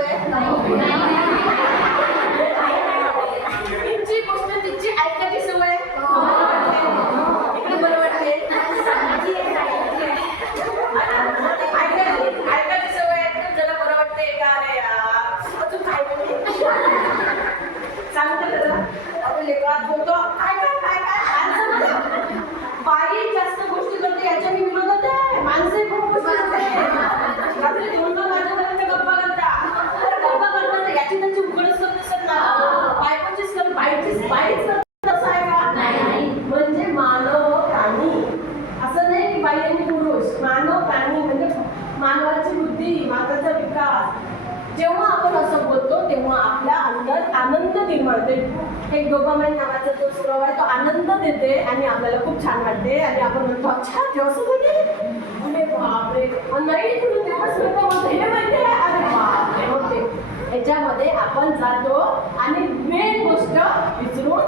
सवय तिची गोष्ट तिची ऐकायची सवय इकडे बरं वाटते ऐकायची सवय एकदम जरा बरं वाटते का रे अजून काय म्हणते सांगते जरा आपण लेकरात बोलतो काय काय काय काय बाई जास्त गोष्टी करते याच्या मी विरोधात आहे माणसे खूप गोष्टी करते रात्री 2-2 वाजेपर्यंत गप्पा करतात याची त्यांची उघडच करत असत ना बायकोचीच कर बाईच तसं आहे का नाही म्हणजे मानव प्राणी असं नाही की बाई आणि पुरुष मानव प्राणी म्हणजे मानवाची बुद्धी मानवाचा विकास जेव्हा आपण असं बोलतो तेव्हा आपल्या अंगात आनंद निर्माण होते एक डोपामाइन नावाचा जो स्राव आहे तो आनंद देते आणि आपल्याला खूप छान वाटते आणि आपण म्हणतो अच्छा तेव्हा असं बोलते अरे बापरे नाही तुला तेव्हाच म्हणतो हे माहिती आहे अरे बापरे होते याच्यामध्ये आपण जातो आणि मेन गोष्ट विसरून